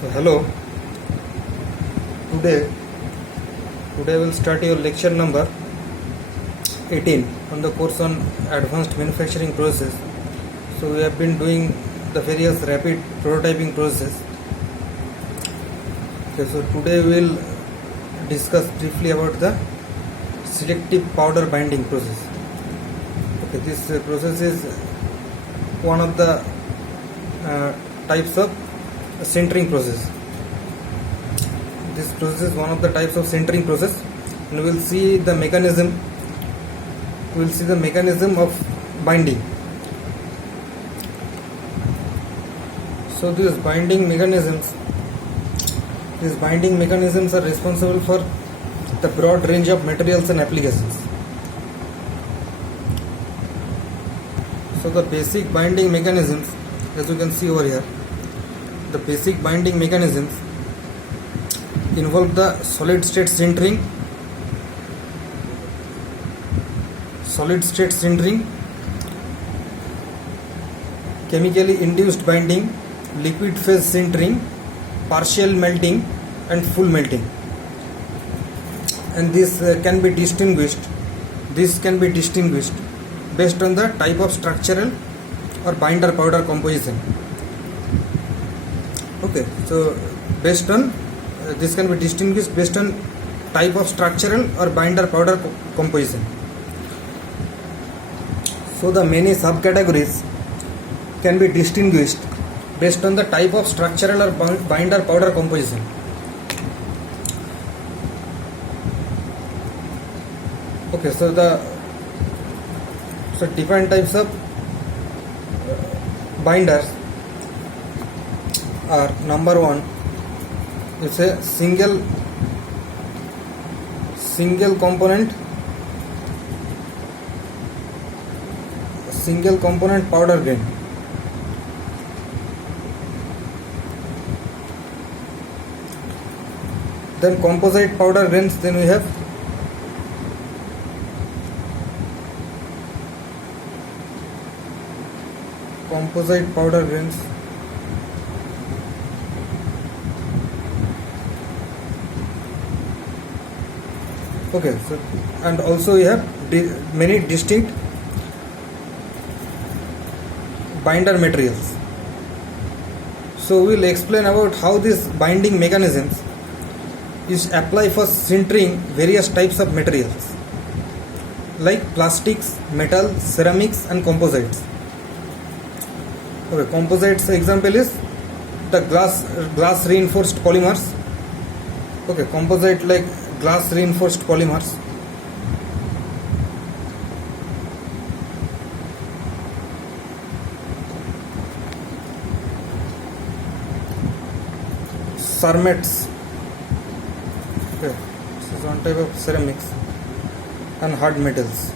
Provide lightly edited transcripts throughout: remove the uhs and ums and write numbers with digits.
So hello, today we'll start your lecture number 18 on the course on advanced manufacturing process. So we have been doing the various rapid prototyping process. Okay, so today we will discuss briefly about the selective powder binding process. Okay, this process is one of the types of sintering process. This process is one of the types of sintering process, and we will see the mechanism. We will see the mechanism of binding. So these binding mechanisms are responsible for the broad range of materials and applications. So the basic binding mechanisms, as you can see over here, the basic binding mechanisms involve the solid state sintering, chemically induced binding, liquid phase sintering, partial melting and full melting. And this can be distinguished based on the type of structural or binder powder composition. Okay, so based on this can be distinguished based on type of structural or binder powder composition. So the many subcategories can be distinguished based on the type of structural or binder powder composition. Okay, so different types of binders are: number one, it's a single component powder grain. Then composite powder grains. Then we have composite powder grains. Okay, so and also we have many distinct binder materials. So we will explain about how these binding mechanisms is applied for sintering various types of materials like plastics, metal, ceramics and composites. Okay, composites example is the glass reinforced polymers. Okay, composite like glass reinforced polymers. Cermets. Okay, this is one type of ceramics. And hard metals.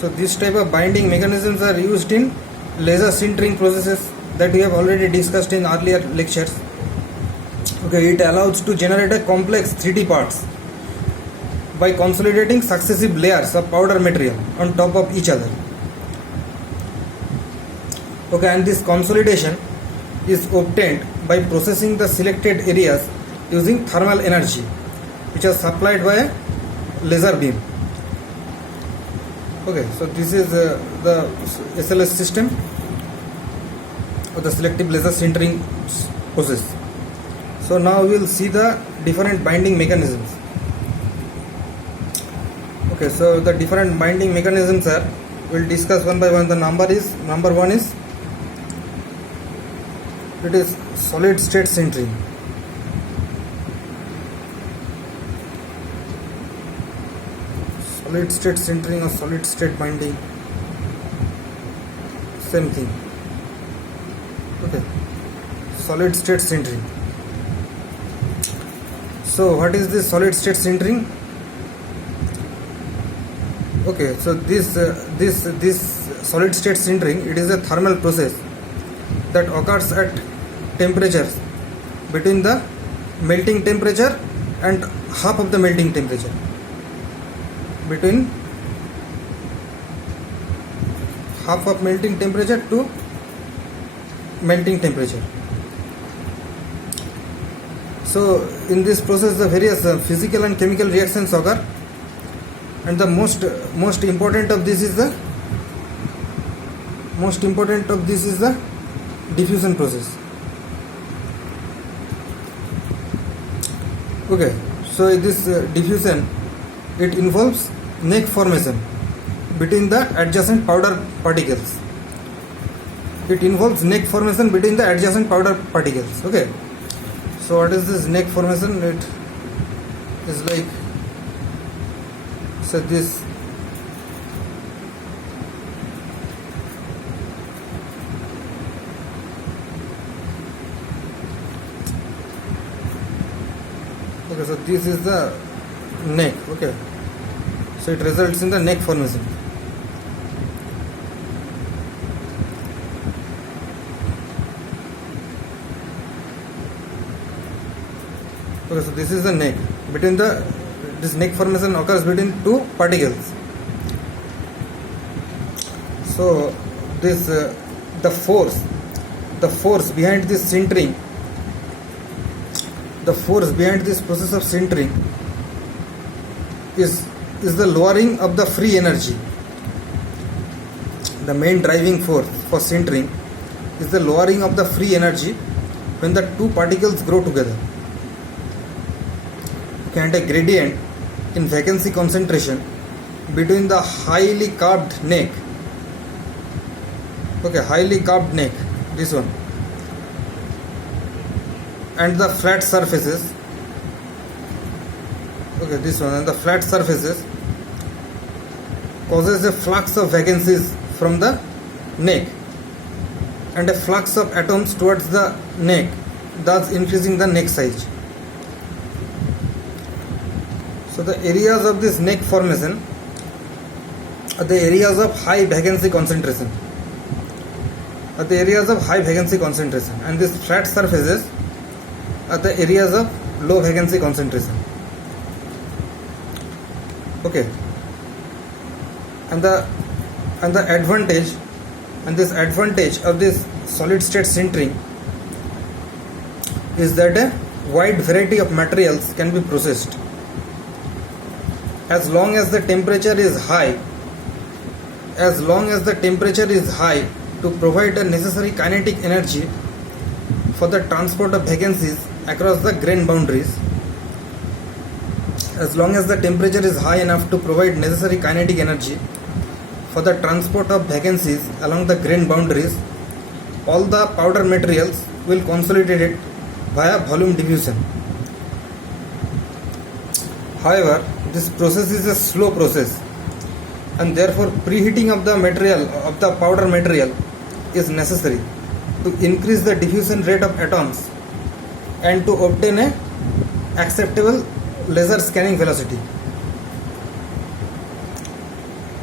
So this type of binding mechanisms are used in laser sintering processes that we have already discussed in earlier lectures. Okay, it allows to generate a complex 3D parts by consolidating successive layers of powder material on top of each other. Okay, and this consolidation is obtained by processing the selected areas using thermal energy, which is supplied by a laser beam. Okay, so this is the SLS system or the selective laser sintering process. So now we will see the different binding mechanisms. Okay, so the different binding mechanisms are, we will discuss one by one. The number one is, it is solid state sintering. Solid state sintering or solid state binding, same thing. Okay, solid state sintering. So what is this solid state sintering? Okay, so this solid state sintering, it is a thermal process that occurs at temperatures between the melting temperature and half of the melting temperature. between half of melting temperature to melting temperature. So in this process the various physical and chemical reactions occur, and the most important of this is the diffusion process. Okay, so this diffusion, it involves neck formation between the adjacent powder particles. Okay, so what is this neck formation? It is like, so this okay, so this is the neck. Okay, so it results in the neck formation. Okay, so this is the neck. This neck formation occurs between two particles. So this the force behind this sintering, this process of sintering is the lowering of the free energy. The main driving force for sintering is the lowering of the free energy when the two particles grow together. And a gradient in vacancy concentration between the highly curved neck, this one, and the flat surfaces, this one, and the flat surfaces causes a flux of vacancies from the neck and a flux of atoms towards the neck, thus increasing the neck size. So the areas of this neck formation are the areas of high vacancy concentration. And these flat surfaces are the areas of low vacancy concentration. Okay. And the advantage of this solid state sintering is that a wide variety of materials can be processed. As long as the temperature is high to provide the necessary kinetic energy for the transport of vacancies across the grain boundaries, as long as the temperature is high enough to provide necessary kinetic energy for the transport of vacancies along the grain boundaries, all the powder materials will consolidate it via volume diffusion. However, this process is a slow process, and therefore preheating of the powder material is necessary to increase the diffusion rate of atoms and to obtain a acceptable laser scanning velocity.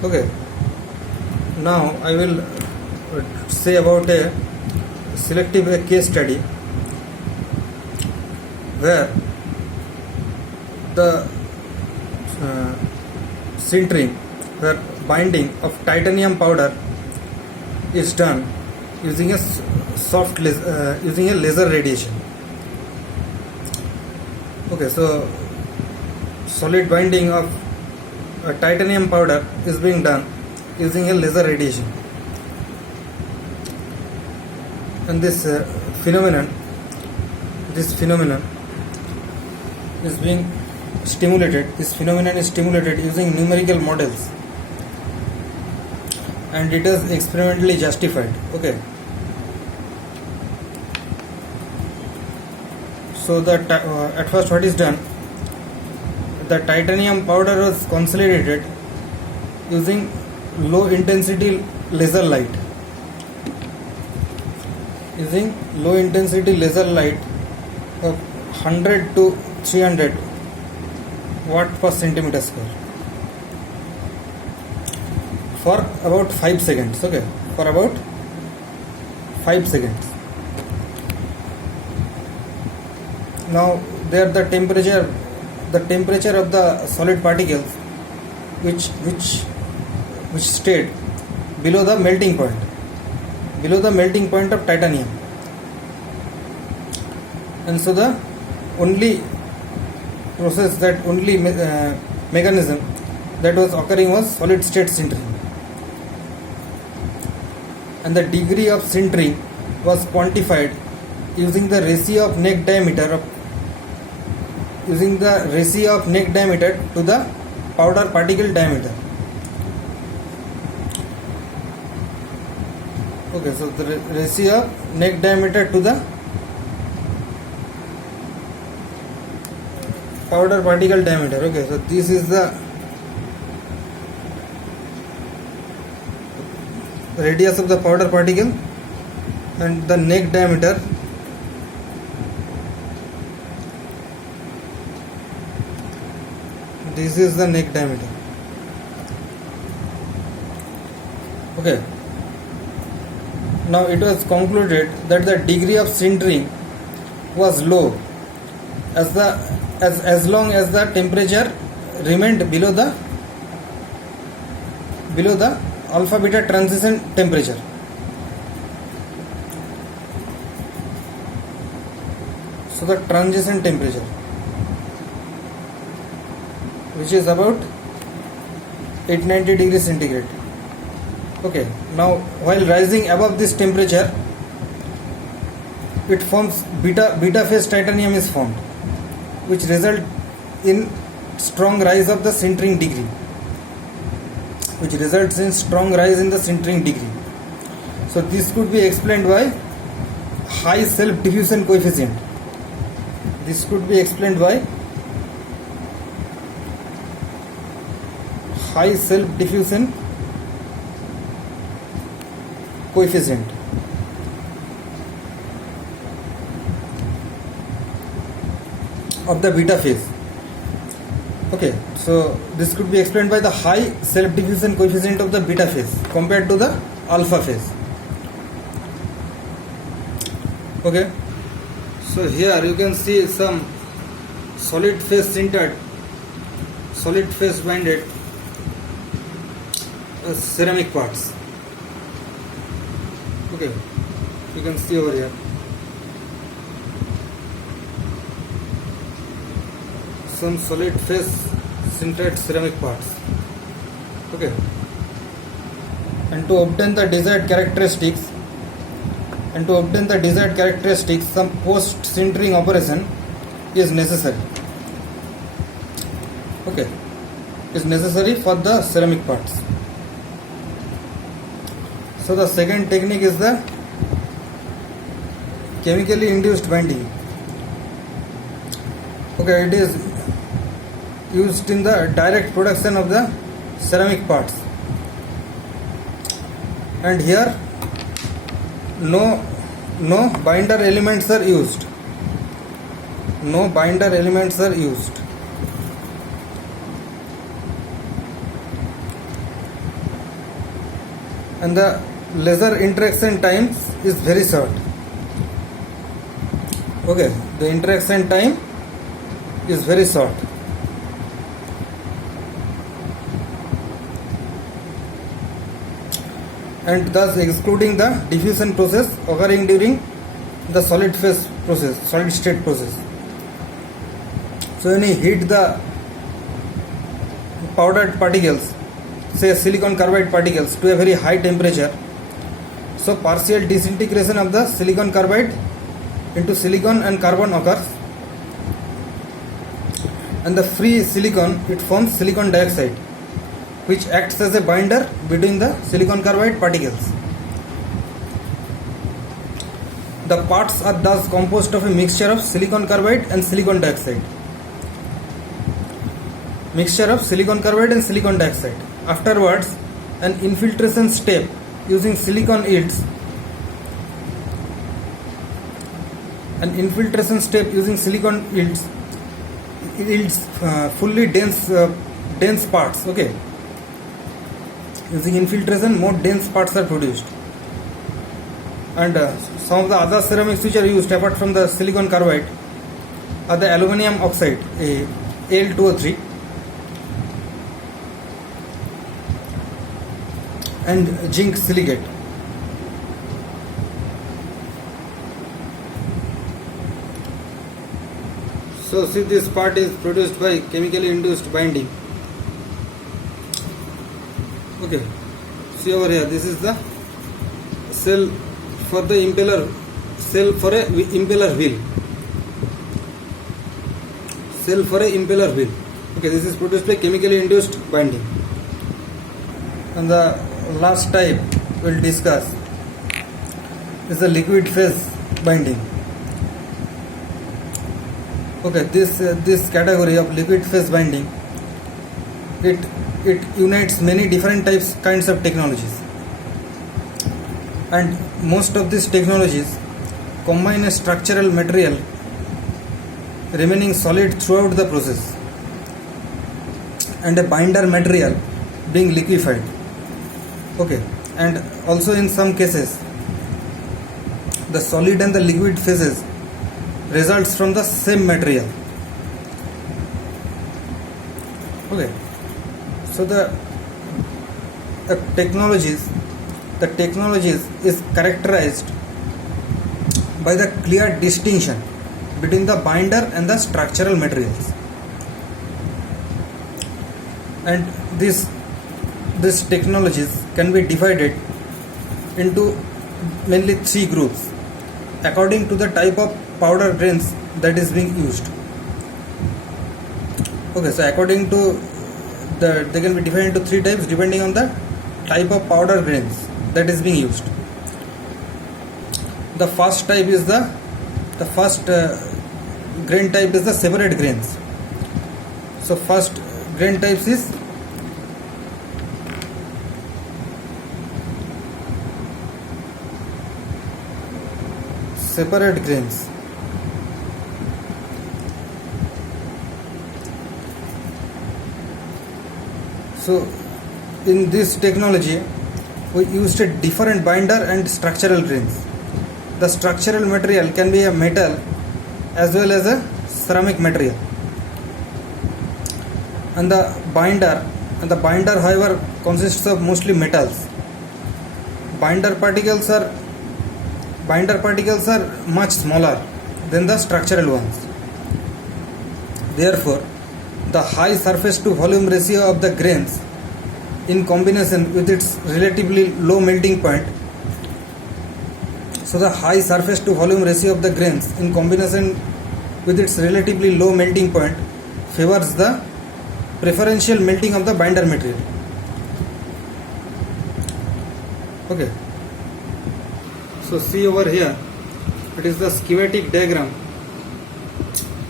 Okay, now I will say about a selective case study where the sintering, where binding of titanium powder is done using a laser radiation. Okay, so solid binding of titanium powder is being done using a laser radiation, and this phenomenon is being stimulated. This phenomenon is stimulated using numerical models, and it is experimentally justified. Okay, so at first what is done, the titanium powder was consolidated using low intensity laser light of 100 to 300 watt per centimeter square for about 5 seconds. Okay, for about 5 seconds. Now there the temperature of the solid particles which stayed below the melting point of titanium. And so the only process, that only mechanism that was occurring was solid state sintering, and the degree of sintering was quantified using the ratio of neck diameter to the powder particle diameter. Okay, so the ratio of neck diameter to the powder particle diameter. Okay, so this is the radius of the powder particle, and the neck diameter this is the neck diameter. Okay, now it was concluded that the degree of sintering was low as long as the temperature remained below the alpha beta transition temperature. So the transition temperature, which is about 890 degrees centigrade. Okay, now while rising above this temperature, it forms beta phase titanium is formed, which result in strong rise of the sintering degree, which results in strong rise in the sintering degree. So this could be explained by high self diffusion coefficient. This could be explained by high self diffusion coefficient. Of the beta phase. Okay, so this could be explained by the high self diffusion coefficient of the beta phase compared to the alpha phase. Okay, so here you can see some solid phase sintered, solid phase binded ceramic parts. Okay, you can see over here some solid phase sintered ceramic parts. Okay, and to obtain the desired characteristics, some post sintering operation is necessary. Okay, is necessary for the ceramic parts. So the second technique is the chemically induced binding. Okay, it is used in the direct production of the ceramic parts, and here no binder elements are used. And the laser interaction times is very short. Okay, the interaction time is very short. And thus excluding the diffusion process occurring during the solid phase process, solid state process. So when you heat the powdered particles, say silicon carbide particles, to a very high temperature, so partial disintegration of the silicon carbide into silicon and carbon occurs, and the free silicon, it forms silicon dioxide, which acts as a binder between the silicon carbide particles. The parts are thus composed of a mixture of silicon carbide and silicon dioxide. Afterwards, an infiltration step using silicon yields fully dense parts. Okay, using infiltration, more dense parts are produced, and some of the other ceramics which are used apart from the silicon carbide are the aluminum oxide, Al2O3, and zinc silicate. So see, this part is produced by chemically induced binding. Okay, see over here, this is the cell for the impeller, cell for a impeller wheel, cell for a impeller wheel. Okay, this is produced by chemically induced binding. And the last type we'll discuss is the liquid phase binding. Okay, this category of liquid phase binding, it unites many different kinds of technologies, and most of these technologies combine a structural material remaining solid throughout the process and a binder material being liquefied. Okay, and also in some cases the solid and the liquid phases results from the same material. Okay, so the technologies is characterized by the clear distinction between the binder and the structural materials, and these technologies can be divided into mainly three groups according to the type of powder grains that is being used. Okay, so according to they can be divided into three types depending on the type of powder grains that is being used. The first type is the first grain type is the separate grains. So first grain types is separate grains. So in this technology we used a different binder and structural grains. The structural material can be a metal as well as a ceramic material, and the binder however consists of mostly metals. Binder particles are much smaller than the structural ones. Therefore, the high surface to volume ratio of the grains in combination with its relatively low melting point. So the high surface to volume ratio of the grains in combination with its relatively low melting point favors the preferential melting of the binder material. Okay. So see over here, it is the schematic diagram.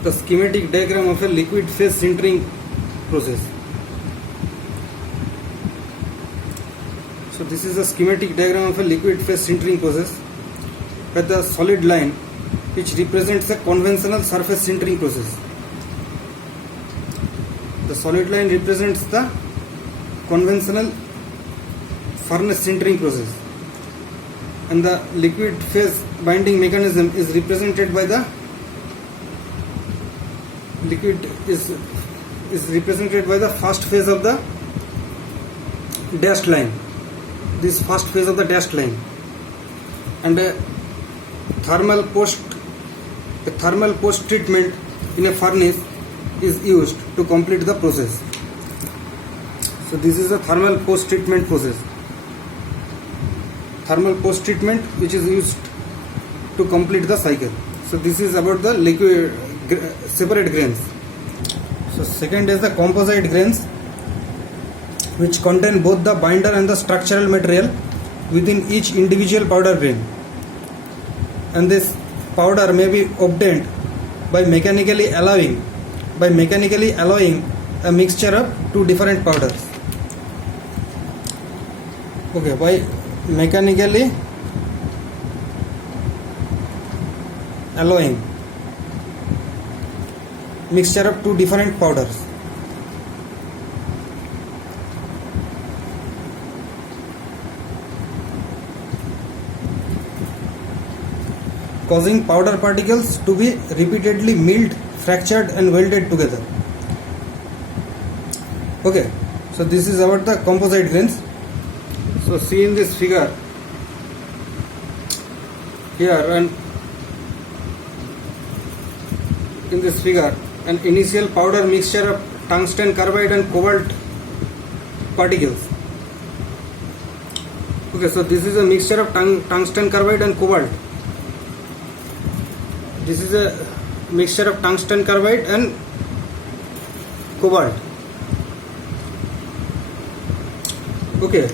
The schematic diagram of a liquid phase sintering process. So this is a schematic diagram of a liquid phase sintering process, where the solid line which represents a conventional surface sintering process. The solid line represents the conventional furnace sintering process, and the liquid phase binding mechanism is represented by the first phase of the dashed line. This first phase of the dashed line, and a thermal post treatment in a furnace is used to complete the process. So this is a thermal post treatment process. Thermal post treatment which is used to complete the cycle. So this is about the liquid separate grains. So second is the composite grains, which contain both the binder and the structural material within each individual powder grain, and this powder may be obtained by mechanically alloying a mixture of two different powders. Okay, by mechanically alloying mixture of two different powders. Causing powder particles to be repeatedly milled, fractured and welded together. Okay, so this is about the composite grains. So see in this figure here, and in this figure an initial powder mixture of tungsten carbide and cobalt particles. Okay, so this is a mixture of tungsten carbide and cobalt. This is a mixture of tungsten carbide and cobalt. Okay,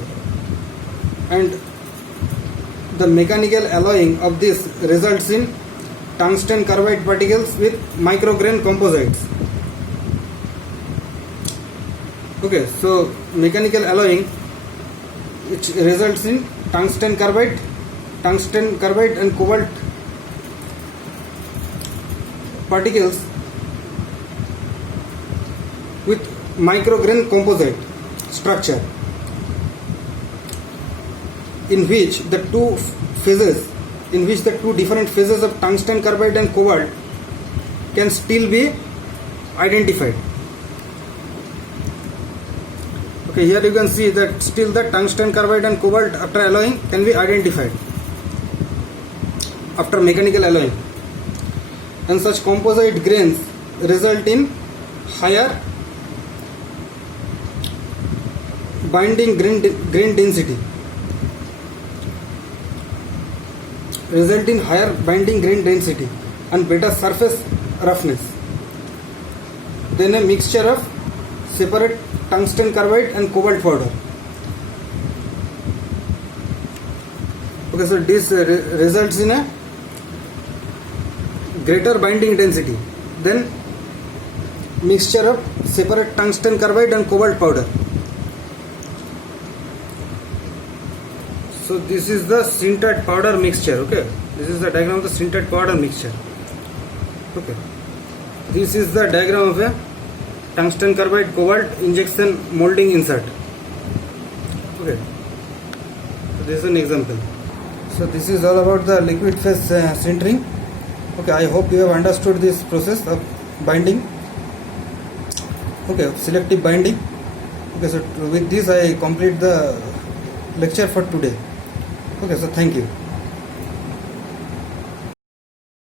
and the mechanical alloying of this results in tungsten carbide particles with micrograin composites. Okay, so mechanical alloying, which results in tungsten carbide and cobalt particles with micrograin composite structure, in which the two different phases of tungsten carbide and cobalt can still be identified. Okay, here you can see that still the tungsten carbide and cobalt after alloying can be identified after mechanical alloying, and such composite grains result in higher binding grain density, and better surface roughness than a mixture of separate tungsten carbide and cobalt powder. Okay, so this results in a greater binding density than mixture of separate tungsten carbide and cobalt powder. So this is the sintered powder mixture. Okay, this is the diagram of the sintered powder mixture. Okay, this is the diagram of a tungsten carbide cobalt injection molding insert. Okay, so this is an example. So this is all about the liquid phase sintering. Okay, I hope you have understood this process of binding. Okay, selective binding. Okay, so with this I complete the lecture for today. Okay, so thank you.